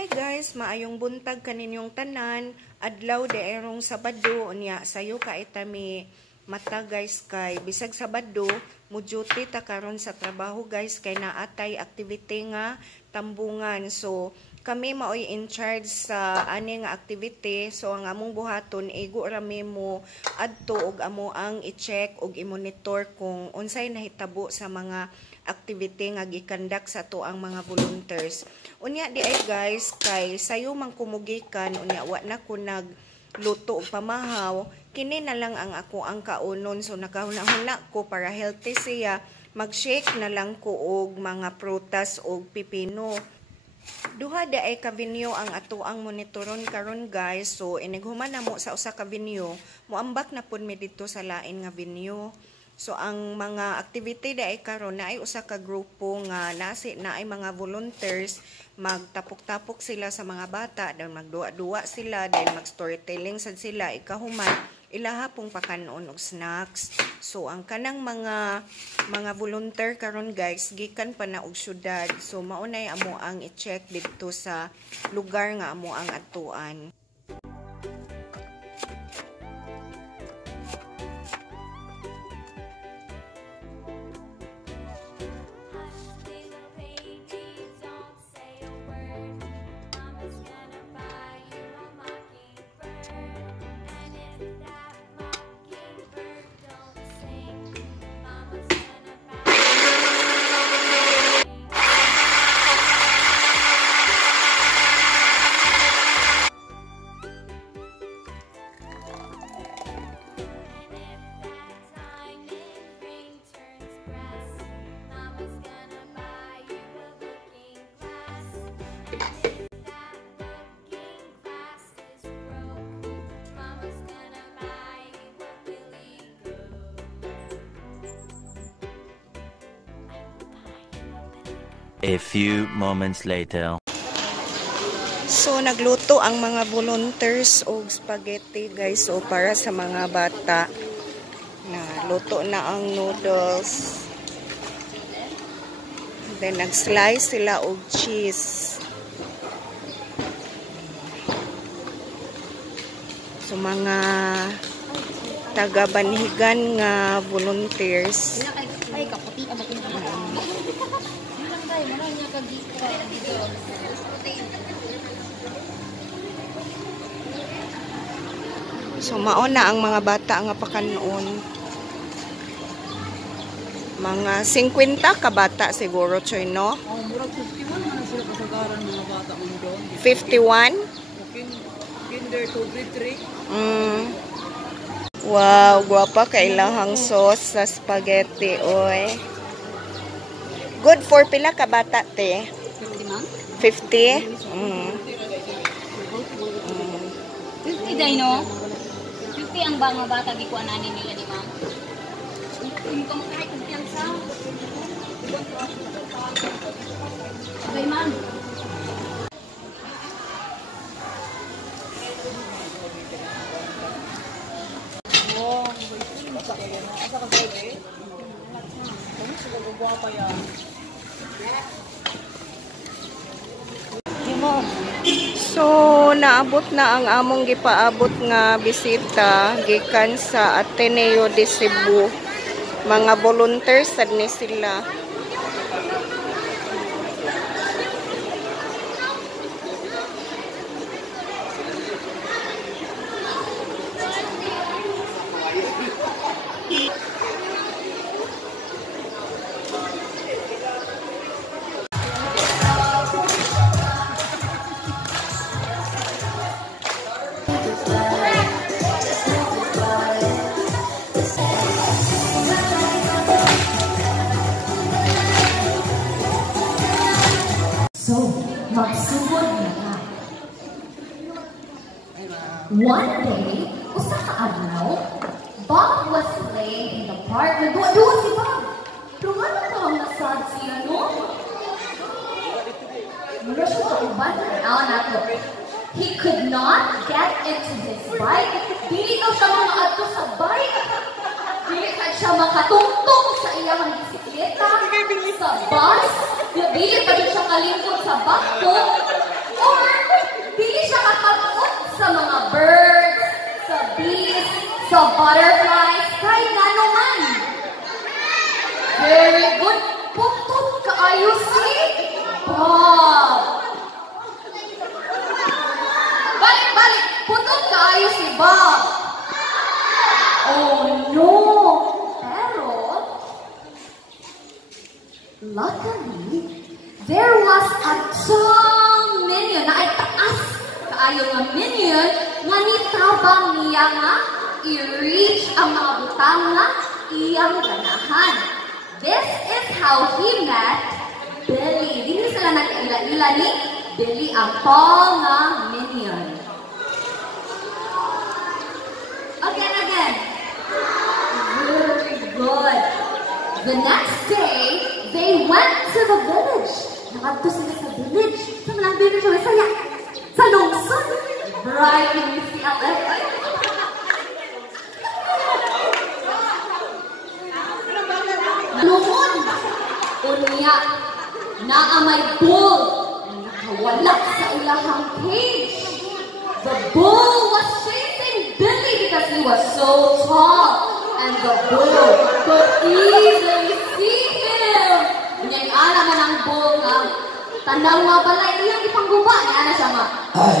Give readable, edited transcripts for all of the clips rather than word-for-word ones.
Hi guys, maayong buntag kaninyong tanan. Adlaw de erong Sabado unya sayo ka itami mata guys kay bisag Sabado mo duty ta karon sa trabaho guys kay naatay activity nga tambungan. So kami maoy in charge sa ani nga activity. So ang among buhaton igo rami mo adto og amo ang i-check og i-monitor kung unsay nahitabo sa mga activity nga gikandak sa to ang mga volunteers. Unya di ay guys kay sayo man kumugikan unya wa na ko nagluto og pamahaw, kini na lang ang ako ang kaunon. So nakahuna ko para healthy siya, mag-shake na lang ko og mga prutas og pipino. Duha da ay kabinyo ang ato ang monitoron karon guys. So inighuman na mo sa usa ka binyo, moambak na pud mi dito sa lain nga binyo. So ang mga activity da ay karon na ay usa ka grupo nga nasi na ay mga volunteers, magtapok-tapok sila sa mga bata, dahil magduwa-duwa sila, dahil mag-storytelling sad sila, ikahuman ilaha pong pakanon og snacks. So ang kanang mga volunteer karon guys gikan pa na og syudad. So maunay amo ang i-check dito sa lugar nga amo ang atuan. A few moments later. So nagluto ang mga volunteers og spaghetti guys. So para sa mga bata na luto na ang noodles. Then nag-slice sila og cheese. So mga taga-banhigan nga volunteers. Ay, kaputi ang So mauna ang mga bata nga pakanon. Mga 50 ka bata siguro choy no? Oh, murag 51 man sila kasagaran mga bata mo doon. 51? Kinder to grade 3. Wow, guwapa kailahang sauce sa spaghetti oy. Good for pila ka bata te? 50 50? 50 day no? 50 ang mga bata gikuan ani nila ni ma'am. Kung kamay kumpiyansa. Okay ma'am. Oh, basta kaya na. Asa ka pwede? Kung sila gagwapa yan. So naabot na ang among gipaabot nga bisita gikan sa Ateneo de Cebu. Mga volunteers sad ni sila. So, magsugod na ka. One day, usa ka adlaw, Bob was playing in the park. Nagduwa-duwa si Bob. Pero nga na ang nasad siya, no? Mula siya sa uban na nato. He could not get into his bike. Dili daw siya mga adto sa bike. Dili ka siya makatungtong sa iyang bisikleta, sa bus. Dili pa din siya kalingkod sa bakto. Or there was a tall minion, na ay taas kaayo nga minion, nga nitabang niya nga i-reach ang mga butang nga iyang ganahan. This is how he met Billy. Dili sila nagkaila-ila ni Billy ang tall nga minion. Again. Very good. The next day, they went to the village. Nakadto sila sa village. Sa mga village, saya. Sa lungsod. Bright in UCLA. Lumon. Unya, naamay bull. Nakawala sa ilahang cage. The bull was chasing Billy because he was so tall. And the bull could easily see him. Unya-ana man ang bull nga. Tandang mga balay iyang ipangguba. Unya-ana siya nga. Oh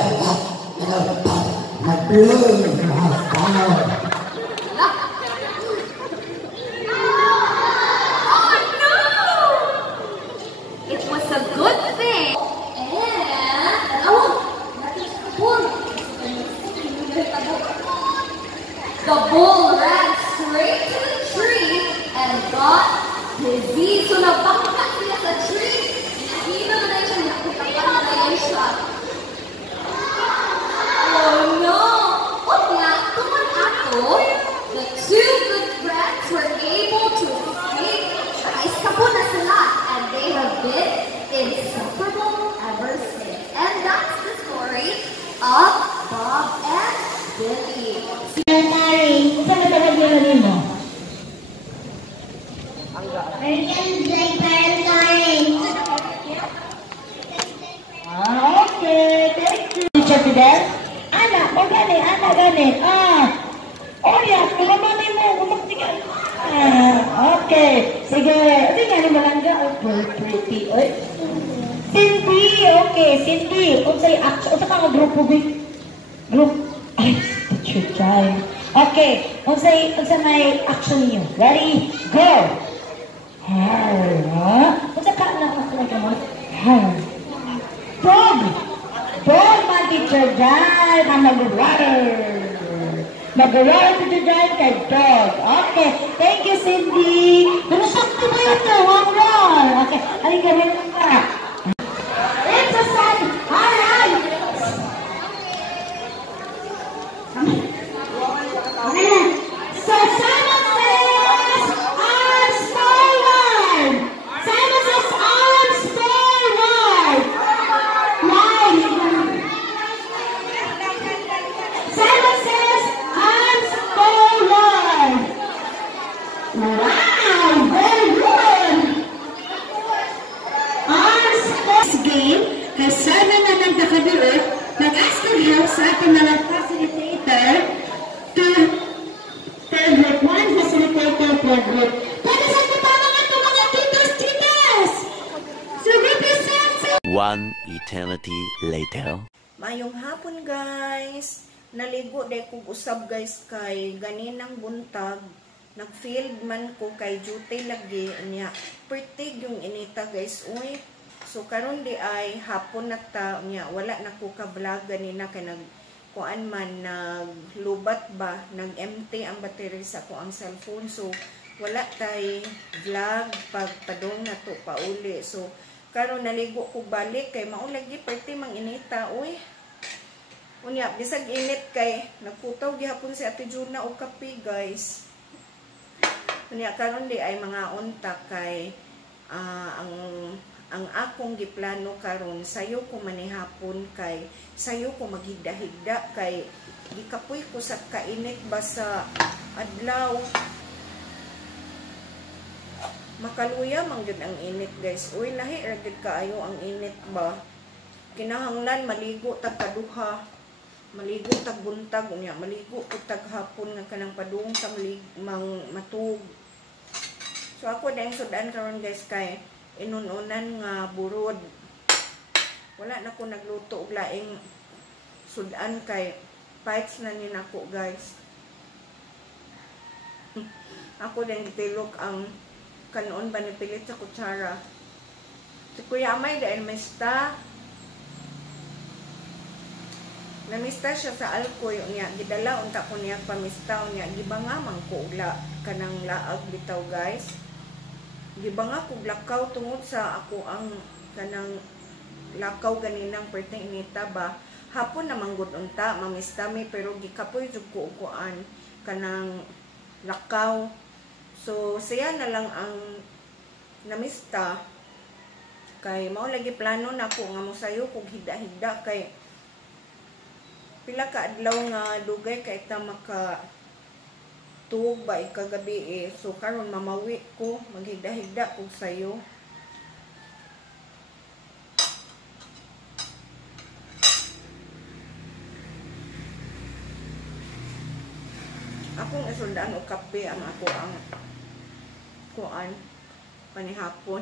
no! It was a good thing. And, the bull ran straight to the tree and got dizzy. So nabangkat siya sa tree. Nakita na siya, nakita na siya. Oh no! Unya, tuman ato, the two good friends were able to escape. Naka-eskapo na sila, and they have been inseparable ever since. And that's the story of Bob and Billy. Kung saan nagkakagyan mo? Okay. Thank you. Teacher Fidel? Ana, o gani. Yeah, kulamanin mo. Umaktikan. Okay. Sige. Hindi nga ni malangga. Pretty. Cindy. Okay, Cindy. Unsay action. Unsay ka nga grupo, Vic? Group. Ay, teacher time. Okay. Unsay may action niyo. Ready? Go! Unsay ka na mo? Dog! Dog, my teacher dyan! Ang mag-water! Mag-water teacher dyan kay dog. Okay. Thank you, Cindy. Pero sakto ba ito? Okay. Halika rin ka. It's a sun! Alright! So, Simon says, arms forward! Simon says, arms forward! Simon says, arms forward! Wow! Very good! Arms forward game, kay Simon na nagdakabirit, nag-ask for help sa ating mga facilitator to group 1 facilitator for group. Pwede sa kutama nga ito mga titos! So represents One eternity later. Mayong hapon guys. Naligo day kog usab guys kay ganinang buntag. Nag-field man ko kay duty lagi niya. Pertig yung inita guys. Uy. So karon di ay hapon na ta niya. Wala na ko ka-vlog ganina kay kuan man naglubat ba, nag-empty ang battery sa ko ang cellphone. So wala tay vlog pagpadong na to pauli. So karon naligo ko balik kay mao lagi perti mang inita uy. Unya bisag init kay nagkutaw gihapon si Ate Juna og kape guys. Unya karon di ay mga unta kay ang akong giplano karon sayo ko manihapon kay sayo ko maghigda-higda kay gikapoy ko sa kainit ba sa adlaw. Makaluya man gud ang init guys. Uy lahi ra gid kaayo ang init ba. Kinahanglan maligo tag kaduha. Maligo tag buntag unya, maligo pud tag hapon nga kanang padung sa matug. So ako dahil sudan karon guys kay inununan nga burod. Wala na ko nagluto og laing sudan kay fights na ni nako guys. Ako din gitilok ang kanon ba ni pilit sa kutsara. Si Kuya Amay dahil namista siya sa alkoy unya gidala unta ko niya pamista unya gibanga man ko ugla kanang laag bitaw guys. Gibanga ko lakaw tungod sa ako ang kanang lakaw ganinang perting inita ba. Hapon na manggod unta mamista mi pero gikapoy jud ko uguan kanang lakaw. So siya na lang ang namista kay mao lagi plano nako nga mosayo kog hida-hida kay pila ka adlaw nga dugay kay ta maka tuog ba ikagabi so karon mamawi ko maghigda-higda kog sayo. Akong isundaan og kape ang ako ang kuan panihapon.